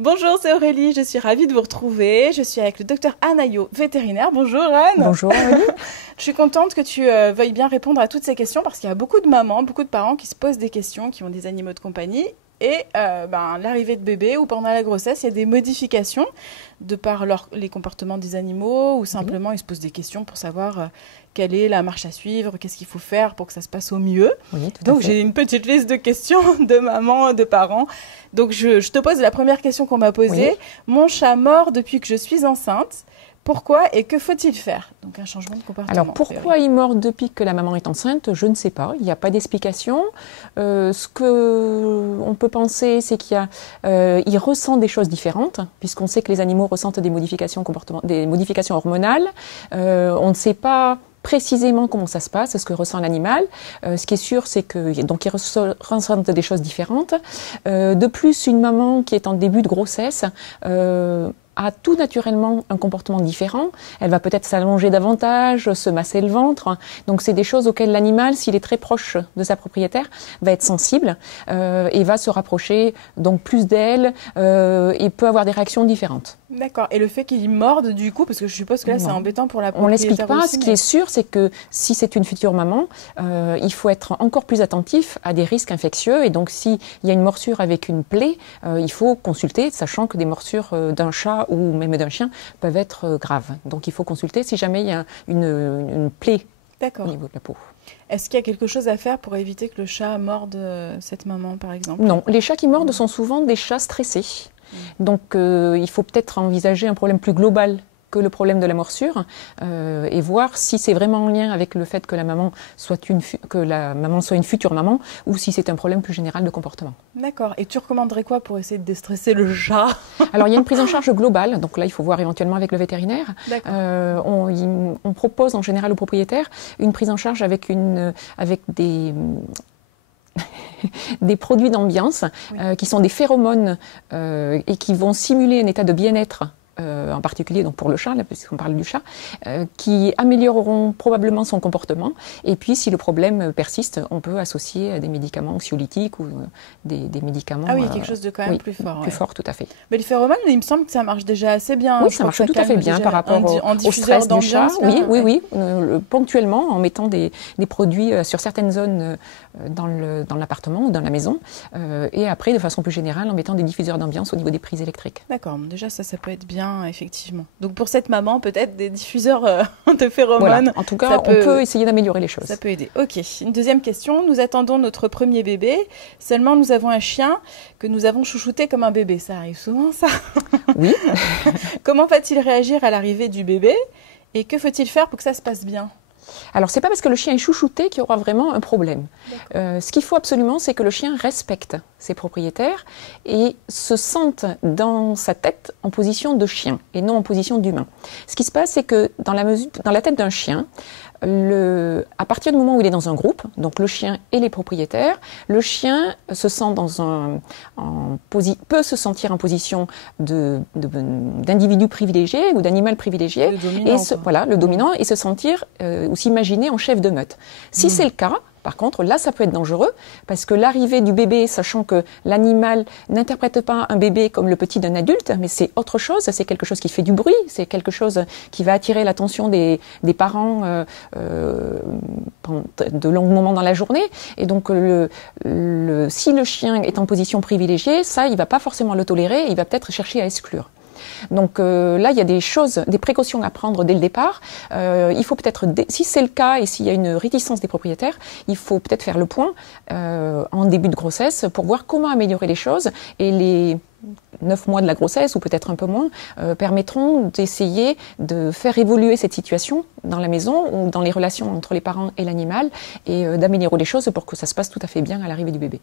Bonjour, c'est Aurélie, je suis ravie de vous retrouver. Je suis avec le docteur Anaïo, vétérinaire. Bonjour Anne. Bonjour Aurélie. Je suis contente que tu veuilles bien répondre à toutes ces questions parce qu'il y a beaucoup de mamans, beaucoup de parents qui se posent des questions, qui ont des animaux de compagnie. Et l'arrivée de bébé ou pendant la grossesse, il y a des modifications de par les comportements des animaux ou simplement ils se posent des questions pour savoir quelle est la marche à suivre, qu'est-ce qu'il faut faire pour que ça se passe au mieux. Oui, tout à Donc fait. j'ai une petite liste de questions de mamans, de parents. Donc je te pose la première question qu'on m'a posée. Oui. Mon chat mort depuis que je suis enceinte. Pourquoi et que faut-il faire? Donc un changement de comportement. Alors pourquoi il mord depuis que la maman est enceinte? Je ne sais pas, il n'y a pas d'explication. Ce qu'on peut penser, c'est qu'il ressent des choses différentes, puisqu'on sait que les animaux ressentent des modifications hormonales. On ne sait pas précisément comment ça se passe, ce que ressent l'animal. Ce qui est sûr, c'est qu'il ressent des choses différentes. De plus, une maman qui est en début de grossesse a tout naturellement un comportement différent. Elle va peut-être s'allonger davantage, se masser le ventre. Donc c'est des choses auxquelles l'animal, s'il est très proche de sa propriétaire, va être sensible et va se rapprocher donc plus d'elle et peut avoir des réactions différentes. D'accord. Et le fait qu'il morde du coup, parce que je suppose que là c'est embêtant pour la propriétaire. On l'explique pas. Aussi, Ce qui est sûr, c'est que si c'est une future maman, il faut être encore plus attentif à des risques infectieux. Et donc s'il y a une morsure avec une plaie, il faut consulter, sachant que des morsures d'un chat ou même d'un chien peuvent être graves. Donc il faut consulter si jamais il y a une plaie au niveau de la peau. Est-ce qu'il y a quelque chose à faire pour éviter que le chat morde cette maman, par exemple? Non, les chats qui mordent sont souvent des chats stressés. Donc il faut peut-être envisager un problème plus global que le problème de la morsure et voir si c'est vraiment en lien avec le fait que la maman soit une future maman ou si c'est un problème plus général de comportement. D'accord. Et tu recommanderais quoi pour essayer de déstresser le chat? Alors il y a une prise en charge globale, donc là il faut voir éventuellement avec le vétérinaire. On propose en général aux propriétaires une prise en charge avec des produits d'ambiance qui sont des phéromones et qui vont simuler un état de bien-être en particulier donc pour le chat, là, puisqu'on parle du chat, qui amélioreront probablement son comportement. Et puis, si le problème persiste, on peut associer des médicaments anxiolytiques ou des médicaments... Ah oui, quelque chose de quand même plus fort. Plus fort, tout à fait. Mais les phéromones, il me semble que ça marche déjà assez bien. Oui, ça marche tout à fait bien par rapport au stress du chat. Oui. Ponctuellement, en mettant des produits sur certaines zones dans l'appartement ou dans la maison. Et après, de façon plus générale, en mettant des diffuseurs d'ambiance au niveau des prises électriques. D'accord, déjà ça peut être bien. Effectivement. Donc pour cette maman, peut-être des diffuseurs de phéromones. Voilà. En tout cas, on peut essayer d'améliorer les choses. Ça peut aider. Ok. Une deuxième question. Nous attendons notre premier bébé. Seulement, nous avons un chien que nous avons chouchouté comme un bébé. Ça arrive souvent, ça? Oui. Comment va-t-il réagir à l'arrivée du bébé? Et que faut-il faire pour que ça se passe bien? Alors, c'est pas parce que le chien est chouchouté qu'il y aura vraiment un problème. Ce qu'il faut absolument, c'est que le chien respecte ses propriétaires et se sente dans sa tête en position de chien et non en position d'humain. Ce qui se passe, c'est que dans la tête d'un chien, à partir du moment où il est dans un groupe, donc le chien et les propriétaires, le chien se sent peut se sentir en position d'individu privilégié ou d'animal privilégié, le dominant, et se sentir ou s'imaginer en chef de meute. Si c'est le cas, par contre, là, ça peut être dangereux parce que l'arrivée du bébé, sachant que l'animal n'interprète pas un bébé comme le petit d'un adulte, mais c'est autre chose, c'est quelque chose qui fait du bruit, c'est quelque chose qui va attirer l'attention des parents pendant de longs moments dans la journée. Et donc, si le chien est en position privilégiée, ça, il ne va pas forcément le tolérer, il va peut-être chercher à exclure. Donc là, il y a des précautions à prendre dès le départ. Il faut peut-être, si c'est le cas et s'il y a une réticence des propriétaires, il faut peut-être faire le point en début de grossesse pour voir comment améliorer les choses. Et les 9 mois de la grossesse, ou peut-être un peu moins, permettront d'essayer de faire évoluer cette situation dans la maison ou dans les relations entre les parents et l'animal et d'améliorer les choses pour que ça se passe tout à fait bien à l'arrivée du bébé.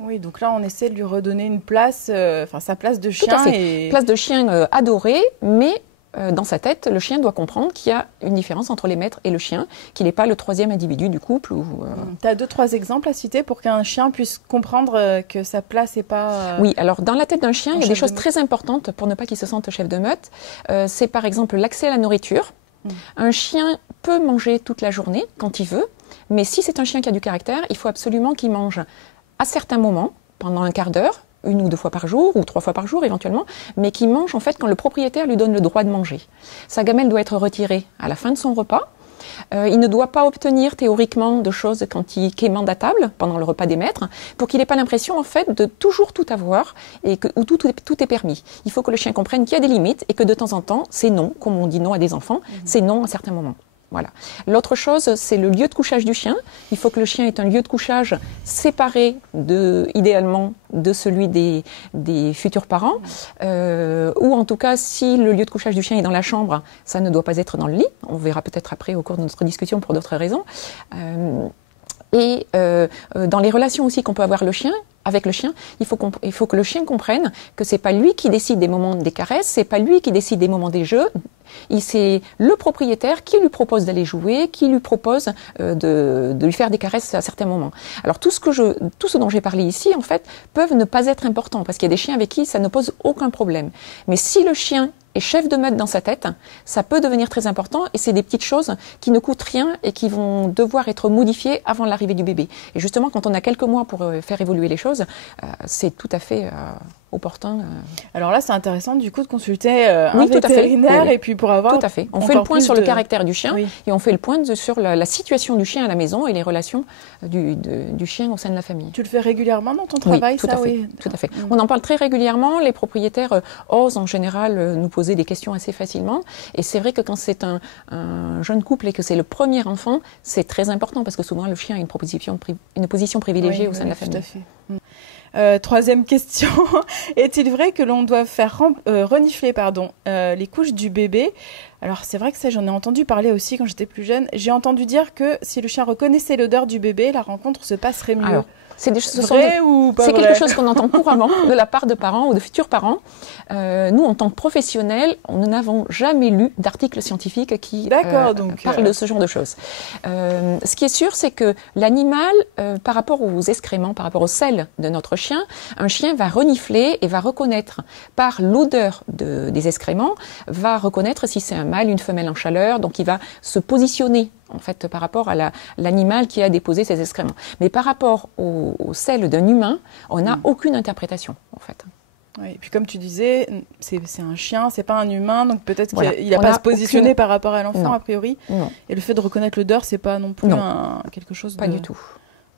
Oui, donc là, on essaie de lui redonner une place, sa place de chien. Tout à fait. Place de chien adoré, mais dans sa tête, le chien doit comprendre qu'il y a une différence entre les maîtres et le chien, qu'il n'est pas le troisième individu du couple. Tu as 2-3 exemples à citer pour qu'un chien puisse comprendre que sa place n'est pas... Oui, alors dans la tête d'un chien, il y a des choses très importantes pour ne pas qu'il se sente chef de meute. C'est par exemple l'accès à la nourriture. Un chien peut manger toute la journée quand il veut, mais si c'est un chien qui a du caractère, il faut absolument qu'il mange à certains moments, pendant un quart d'heure, 1 ou 2 fois par jour, ou 3 fois par jour éventuellement, mais qui mange en fait quand le propriétaire lui donne le droit de manger. Sa gamelle doit être retirée à la fin de son repas. Il ne doit pas obtenir théoriquement de choses quand il quémande à table, pendant le repas des maîtres, pour qu'il n'ait pas l'impression en fait de toujours tout avoir et où tout est permis. Il faut que le chien comprenne qu'il y a des limites et que de temps en temps, c'est non, comme on dit non à des enfants, c'est non à certains moments. Voilà. L'autre chose, c'est le lieu de couchage du chien. Il faut que le chien ait un lieu de couchage séparé, idéalement, de celui des futurs parents. Ou en tout cas, si le lieu de couchage du chien est dans la chambre, ça ne doit pas être dans le lit. On verra peut-être après au cours de notre discussion pour d'autres raisons. Dans les relations aussi qu'on peut avoir avec le chien, il faut que le chien comprenne que c'est pas lui qui décide des moments des caresses, c'est pas lui qui décide des moments des jeux. C'est le propriétaire qui lui propose d'aller jouer, qui lui propose de lui faire des caresses à certains moments. Alors tout ce dont j'ai parlé ici, en fait, peuvent ne pas être importants parce qu'il y a des chiens avec qui ça ne pose aucun problème. Mais si le chien est chef de meute dans sa tête, ça peut devenir très important et c'est des petites choses qui ne coûtent rien et qui vont devoir être modifiées avant l'arrivée du bébé. Et justement, quand on a quelques mois pour faire évoluer les choses, c'est tout à fait opportun. Alors là, c'est intéressant du coup de consulter un vétérinaire oui. Et puis pour avoir... Tout à fait. On fait le point sur le caractère du chien et on fait le point sur la situation du chien à la maison et les relations du chien au sein de la famille. Tu le fais régulièrement dans ton travail, tout à fait. On en parle très régulièrement. Les propriétaires osent en général nous poser des questions assez facilement. Et c'est vrai que quand c'est un jeune couple et que c'est le premier enfant, c'est très important parce que souvent le chien a une position privilégiée au sein de la famille. Tout à fait. Troisième question, est-il vrai que l'on doit faire renifler les couches du bébé? Alors c'est vrai que ça j'en ai entendu parler aussi quand j'étais plus jeune. J'ai entendu dire que si le chien reconnaissait l'odeur du bébé, la rencontre se passerait mieux. Alors, c'est quelque chose qu'on entend couramment de la part de parents ou de futurs parents. Nous, en tant que professionnels, nous n'avons jamais lu d'articles scientifiques qui parlent de ce genre de choses. Ce qui est sûr, c'est que l'animal, par rapport aux excréments, par rapport aux selles de notre chien, un chien va renifler et va reconnaître par l'odeur des excréments, va reconnaître si c'est un mâle, une femelle en chaleur, donc il va se positionner en fait, par rapport à l'animal qui a déposé ses excréments. Mais par rapport aux selles d'un humain, on n'a aucune interprétation, en fait. Oui, et puis comme tu disais, c'est un chien, c'est pas un humain, donc peut-être qu'il n'a pas à se positionner par rapport à l'enfant, a priori. Non. Et le fait de reconnaître l'odeur, c'est pas non plus quelque chose de... Pas du tout.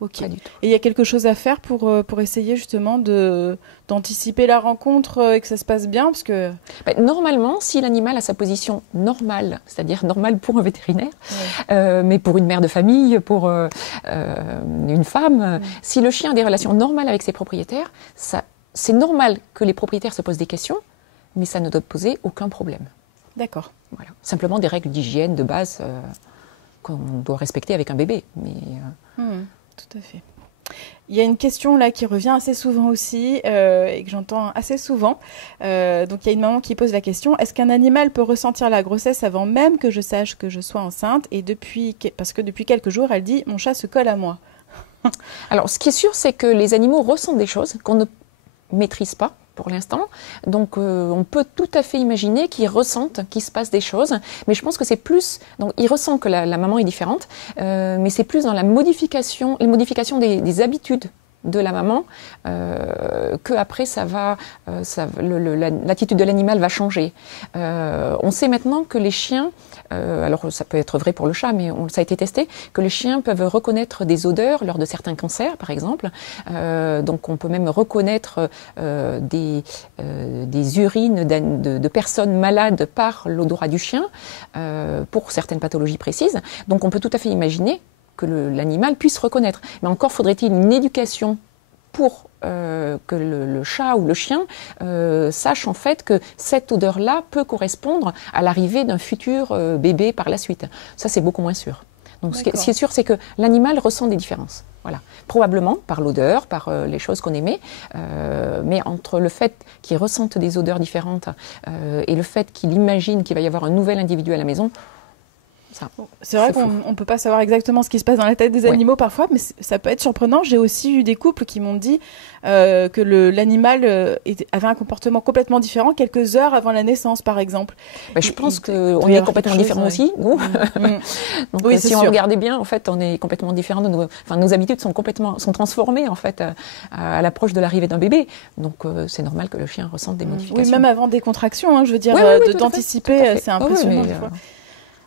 Ok. Et il y a quelque chose à faire pour essayer justement d'anticiper la rencontre et que ça se passe bien parce que... Normalement, si l'animal a sa position normale, c'est-à-dire normale pour un vétérinaire, mais pour une mère de famille, pour une femme, si le chien a des relations normales avec ses propriétaires, c'est normal que les propriétaires se posent des questions, mais ça ne doit poser aucun problème. D'accord. Voilà. Simplement des règles d'hygiène de base qu'on doit respecter avec un bébé. Mais, tout à fait. Il y a une question là qui revient assez souvent aussi et que j'entends assez souvent. Donc il y a une maman qui pose la question, est-ce qu'un animal peut ressentir la grossesse avant même que je sache que je sois enceinte parce que depuis quelques jours, elle dit, mon chat se colle à moi. Alors ce qui est sûr, c'est que les animaux ressentent des choses qu'on ne maîtrise pas pour l'instant. Donc on peut tout à fait imaginer qu'ils ressentent qu'il se passe des choses, mais je pense que c'est plus... Donc ils ressentent que la maman est différente, mais c'est plus dans les modifications des habitudes de la maman que après l'attitude de l'animal va changer. On sait maintenant que les chiens, alors ça peut être vrai pour le chat, mais ça a été testé, que les chiens peuvent reconnaître des odeurs lors de certains cancers, par exemple. Donc on peut même reconnaître des urines de personnes malades par l'odorat du chien pour certaines pathologies précises. Donc on peut tout à fait imaginer que l'animal puisse reconnaître. Mais encore faudrait-il une éducation pour que le chat ou le chien sache en fait que cette odeur-là peut correspondre à l'arrivée d'un futur bébé par la suite. Ça, c'est beaucoup moins sûr. Donc ce qui est sûr, c'est que l'animal ressent des différences. Voilà. Probablement par l'odeur, par les choses qu'on aimait, mais entre le fait qu'il ressente des odeurs différentes et le fait qu'il imagine qu'il va y avoir un nouvel individu à la maison, C'est vrai qu'on ne peut pas savoir exactement ce qui se passe dans la tête des animaux parfois, mais ça peut être surprenant. J'ai aussi eu des couples qui m'ont dit que l'animal avait un comportement complètement différent quelques heures avant la naissance, par exemple. Je pense qu'on est complètement différents aussi, nous. Donc, oui, si on regardait bien, en fait, on est complètement différents. Nos habitudes sont transformées, en fait, à l'approche de l'arrivée d'un bébé. Donc, c'est normal que le chien ressente des modifications. Oui, même avant des contractions, hein, je veux dire, d'anticiper, c'est impressionnant des fois.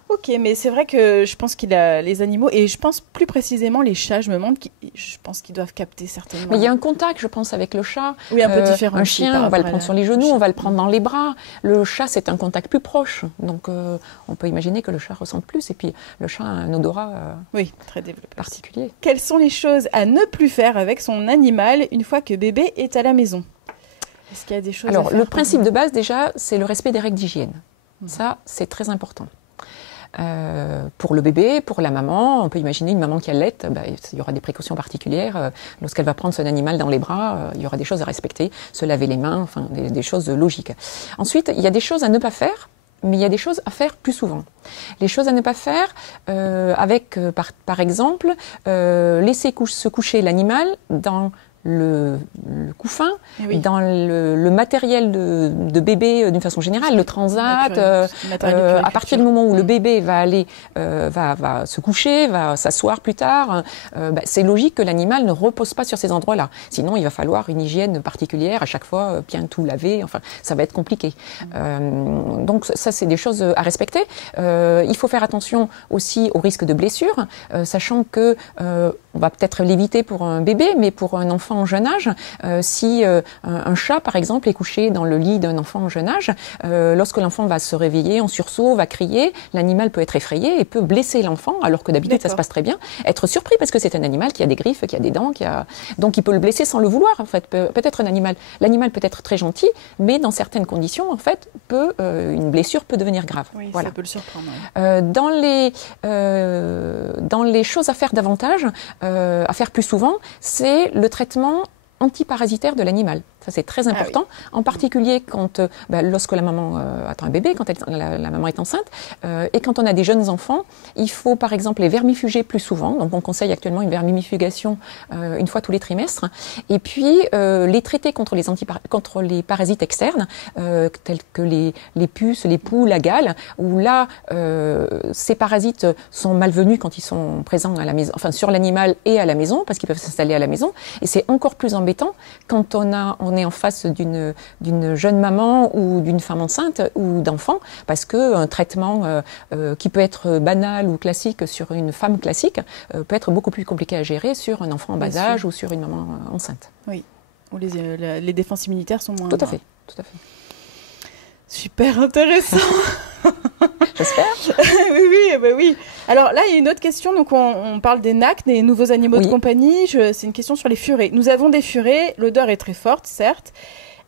Ok, mais c'est vrai que je pense qu'il a les animaux, et je pense plus précisément les chats, je pense qu'ils doivent capter certainement. Mais il y a un contact, je pense, avec le chat. Oui, un peu différent. Un chien, on va le prendre sur les genoux, on va le prendre dans les bras. Le chat, c'est un contact plus proche. Donc, on peut imaginer que le chat ressente plus. Et puis, le chat a un odorat très développé, particulier. Quelles sont les choses à ne plus faire avec son animal une fois que bébé est à la maison? Est-ce qu'il y a des choses à faire? Le principe de base, déjà, c'est le respect des règles d'hygiène. Ça, c'est très important. Pour le bébé, pour la maman, on peut imaginer une maman qui allaite, il y aura des précautions particulières. Lorsqu'elle va prendre son animal dans les bras, il y aura des choses à respecter, se laver les mains, enfin des choses logiques. Ensuite, il y a des choses à ne pas faire, mais il y a des choses à faire plus souvent. Les choses à ne pas faire, par exemple, laisser se coucher l'animal dans le couffin, dans le matériel de bébé d'une façon générale, le transat, à partir du moment où le bébé va aller, va se coucher, va s'asseoir plus tard, c'est logique que l'animal ne repose pas sur ces endroits-là. Sinon, il va falloir une hygiène particulière à chaque fois, bien tout laver, enfin, ça va être compliqué. Donc ça, c'est des choses à respecter. Il faut faire attention aussi au risque de blessure, sachant que on va peut-être l'éviter pour un bébé, mais pour un enfant en jeune âge, si un chat, par exemple, est couché dans le lit d'un enfant en jeune âge, lorsque l'enfant va se réveiller en sursaut, va crier, l'animal peut être effrayé et peut blesser l'enfant, alors que d'habitude ça se passe très bien, être surpris parce que c'est un animal qui a des griffes, qui a des dents, donc il peut le blesser sans le vouloir, en fait. Peut-être l'animal peut être très gentil, mais dans certaines conditions, en fait, une blessure peut devenir grave. Oui, voilà. Ça peut le surprendre. Dans les choses à faire davantage, à faire plus souvent, c'est le traitement antiparasitaire de l'animal. Ça, c'est très important, en particulier lorsque la maman attend un bébé, quand la maman est enceinte, et quand on a des jeunes enfants, il faut par exemple les vermifuger plus souvent. Donc, on conseille actuellement une vermifugation une fois tous les trimestres. Et puis, les traiter contre les parasites externes, tels que les puces, les poux, la gale, où là, ces parasites sont malvenus quand ils sont présents à la maison, enfin sur l'animal et à la maison, parce qu'ils peuvent s'installer à la maison. Et c'est encore plus embêtant quand on est en face d'une jeune maman ou d'une femme enceinte ou d'enfant, parce qu'un traitement qui peut être banal ou classique sur une femme classique peut être beaucoup plus compliqué à gérer sur un enfant en bas âge ou sur une maman enceinte. Oui, où les défenses immunitaires sont moins... Tout à fait. Super intéressant. J'espère. oui. Alors là, il y a une autre question. Donc, on parle des NAC, des nouveaux animaux de compagnie. C'est une question sur les furets. Nous avons des furets. L'odeur est très forte, certes.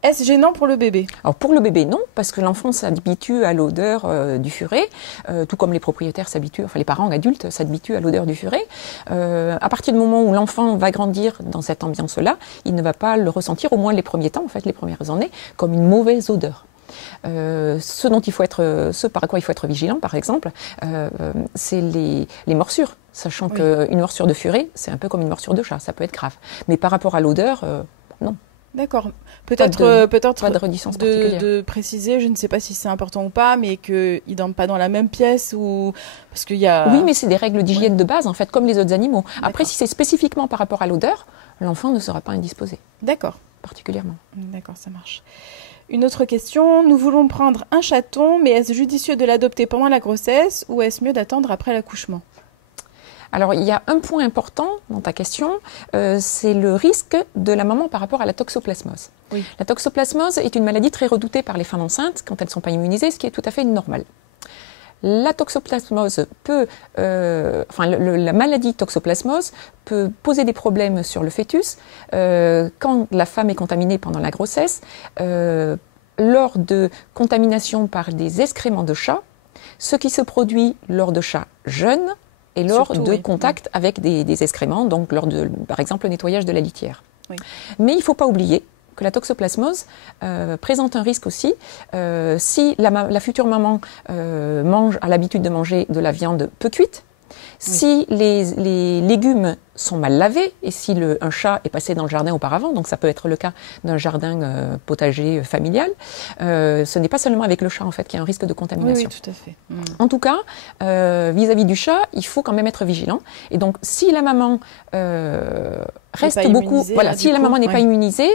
Est-ce gênant pour le bébé? Alors pour le bébé, non, parce que l'enfant s'habitue à l'odeur du furet, tout comme les propriétaires les parents adultes s'habituent à l'odeur du furet. À partir du moment où l'enfant va grandir dans cette ambiance-là, il ne va pas le ressentir, au moins les premiers temps, en fait, les premières années, comme une mauvaise odeur. Ce par quoi il faut être vigilant, par exemple, c'est les morsures, sachant qu'une morsure de furet, c'est un peu comme une morsure de chat, ça peut être grave. Mais par rapport à l'odeur, non. D'accord. Peut-être pas de réticence particulière. De préciser, je ne sais pas si c'est important ou pas, mais qu'ils ne dorment pas dans la même pièce ou parce qu'il y a. Oui, mais c'est des règles d'hygiène de base, en fait, comme les autres animaux. Après, si c'est spécifiquement par rapport à l'odeur, l'enfant ne sera pas indisposé. D'accord. Particulièrement. D'accord, ça marche. Une autre question, nous voulons prendre un chaton, mais est-ce judicieux de l'adopter pendant la grossesse ou est-ce mieux d'attendre après l'accouchement? Alors, il y a un point important dans ta question, c'est le risque de la maman par rapport à la toxoplasmose. Oui. La toxoplasmose est une maladie très redoutée par les femmes enceintes quand elles ne sont pas immunisées, ce qui est tout à fait normal. La toxoplasmose la maladie toxoplasmose peut poser des problèmes sur le fœtus quand la femme est contaminée pendant la grossesse, lors de contamination par des excréments de chat, ce qui se produit lors de chats jeunes et lors de contact avec des excréments, donc lors de, par exemple, le nettoyage de la litière. Oui. Mais il ne faut pas oublier que la toxoplasmose présente un risque aussi si la future maman a l'habitude de manger de la viande peu cuite, si les légumes sont mal lavés et si un chat est passé dans le jardin auparavant, donc ça peut être le cas d'un jardin potager familial, ce n'est pas seulement avec le chat en fait qu'il y a un risque de contamination. Oui, tout à fait. En tout cas, vis-à-vis du chat, il faut quand même être vigilant. Et donc, si la maman reste beaucoup, si la maman n'est pas immunisée,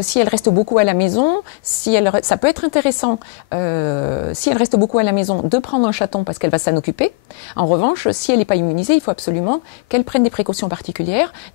si elle reste beaucoup à la maison, ça peut être intéressant, si elle reste beaucoup à la maison, de prendre un chaton parce qu'elle va s'en occuper. En revanche, si elle n'est pas immunisée, il faut absolument qu'elle prenne des précautions particulières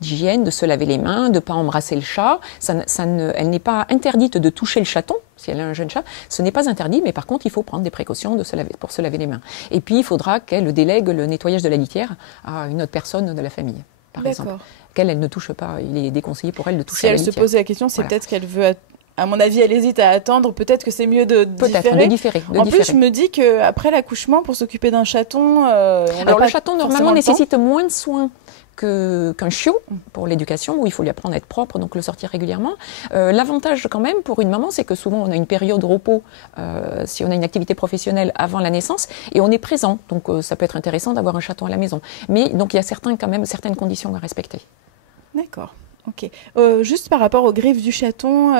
d'hygiène, de se laver les mains, de ne pas embrasser le chat. Elle n'est pas interdite de toucher le chaton. Si elle a un jeune chat, ce n'est pas interdit, mais par contre, il faut prendre des précautions pour se laver les mains. Et puis, il faudra qu'elle délègue le nettoyage de la litière à une autre personne de la famille, par exemple. Qu'elle ne touche pas. Il est déconseillé pour elle de toucher la litière. Si elle se pose la question, c'est peut-être qu'elle veut... À mon avis, elle hésite à attendre. Peut-être que c'est mieux de différer. En plus, je me dis qu'après l'accouchement, pour s'occuper d'un chaton... Alors, le chaton, normalement, nécessite moins de soins qu'un chiot pour l'éducation, où il faut lui apprendre à être propre, donc le sortir régulièrement. L'avantage quand même pour une maman, c'est que souvent on a une période de repos si on a une activité professionnelle avant la naissance, et on est présent, donc ça peut être intéressant d'avoir un chaton à la maison. Mais donc il y a certaines conditions à respecter. D'accord. Ok. Juste par rapport aux griffes du chaton,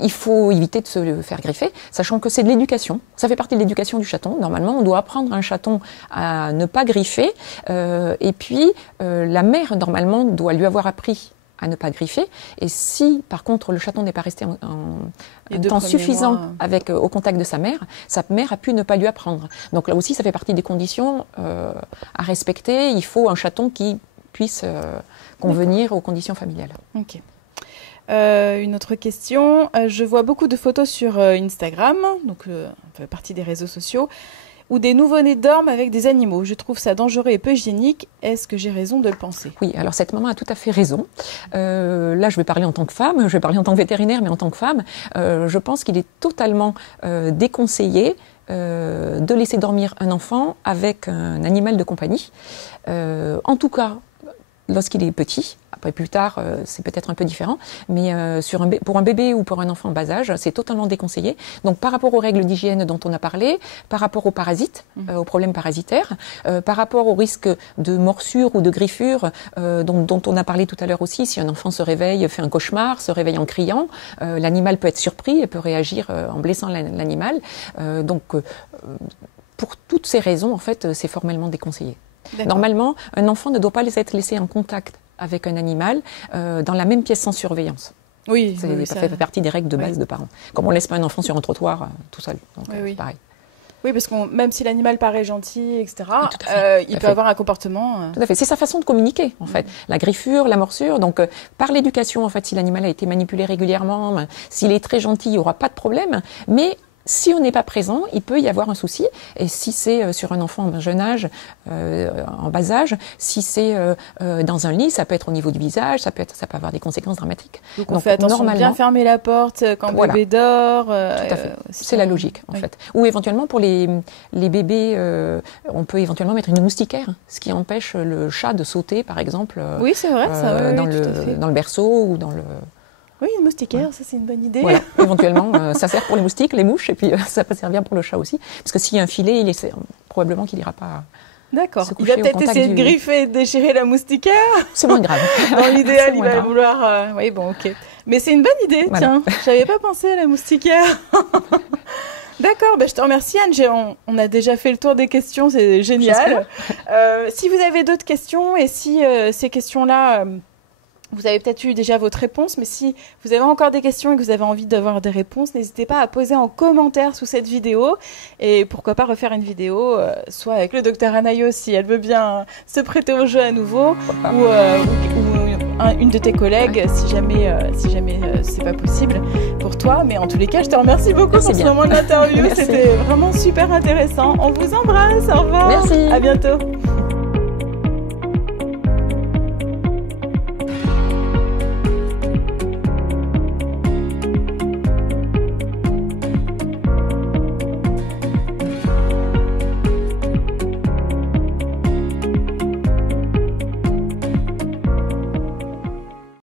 il faut éviter de se le faire griffer, sachant que c'est de l'éducation. Ça fait partie de l'éducation du chaton. Normalement, on doit apprendre un chaton à ne pas griffer. Et puis, la mère, normalement, doit lui avoir appris à ne pas griffer. Et si, par contre, le chaton n'est pas resté un temps suffisant au contact de sa mère a pu ne pas lui apprendre. Donc là aussi, ça fait partie des conditions à respecter. Il faut un chaton qui puisse convenir aux conditions familiales. Ok. Une autre question. Je vois beaucoup de photos sur Instagram, donc ça fait partie des réseaux sociaux, où des nouveau-nés dorment avec des animaux. Je trouve ça dangereux et peu hygiénique. Est-ce que j'ai raison de le penser? Oui, alors cette maman a tout à fait raison. Là, je vais parler en tant que femme, je vais parler en tant que vétérinaire, mais en tant que femme, je pense qu'il est totalement déconseillé de laisser dormir un enfant avec un animal de compagnie. En tout cas, lorsqu'il est petit. Après, plus tard, c'est peut-être un peu différent, mais pour un bébé ou pour un enfant en bas âge, c'est totalement déconseillé. Donc, par rapport aux règles d'hygiène dont on a parlé, par rapport aux parasites, aux problèmes parasitaires, par rapport au risque de morsure ou de griffure dont on a parlé tout à l'heure aussi, si un enfant se réveille, fait un cauchemar, se réveille en criant, l'animal peut être surpris et peut réagir en blessant l'animal. Donc, pour toutes ces raisons, en fait, c'est formellement déconseillé. Normalement, un enfant ne doit pas être laissé en contact avec un animal dans la même pièce sans surveillance. Oui, ça fait partie des règles de base de parents. Comme on ne laisse pas un enfant sur un trottoir tout seul. Donc, c'est pareil. Oui, parce que même si l'animal paraît gentil, etc., il peut avoir un comportement... Tout à fait. C'est sa façon de communiquer, en fait. La griffure, la morsure. Donc, par l'éducation, en fait, si l'animal a été manipulé régulièrement, s'il est très gentil, il n'y aura pas de problème. Mais si on n'est pas présent, il peut y avoir un souci. Et si c'est sur un enfant en jeune âge, en bas âge, si c'est dans un lit, ça peut être au niveau du visage, ça peut avoir des conséquences dramatiques. Donc on fait attention de bien fermer la porte quand bébé dort. Tout à fait. C'est la logique, en fait. Ou éventuellement, pour les bébés, on peut éventuellement mettre une moustiquaire, ce qui empêche le chat de sauter, par exemple, oui, c'est vrai, ça, dans le berceau ou dans le... Oui, une moustiquaire, ça c'est une bonne idée. Voilà, éventuellement, ça sert pour les moustiques, les mouches, et puis ça peut servir pour le chat aussi. Parce que s'il y a un filet, probablement qu'il n'ira pas. D'accord. Il va peut-être essayer de griffer et de déchirer la moustiquaire. C'est moins grave. Dans l'idéal, il va vouloir... Oui, bon, ok. Mais c'est une bonne idée, tiens. J'avais pas pensé à la moustiquaire. D'accord, je te remercie Anne. On a déjà fait le tour des questions, c'est génial. Si vous avez d'autres questions et si ces questions-là... vous avez peut-être eu déjà votre réponse, mais si vous avez encore des questions et que vous avez envie d'avoir des réponses, n'hésitez pas à poser en commentaire sous cette vidéo. Et pourquoi pas refaire une vidéo, soit avec le docteur Anaïo, si elle veut bien se prêter au jeu à nouveau, ou une de tes collègues, si jamais c'est pas possible pour toi. Mais en tous les cas, je te remercie beaucoup pour ce moment de l'interview. C'était vraiment super intéressant. On vous embrasse. Au revoir. Merci. À bientôt.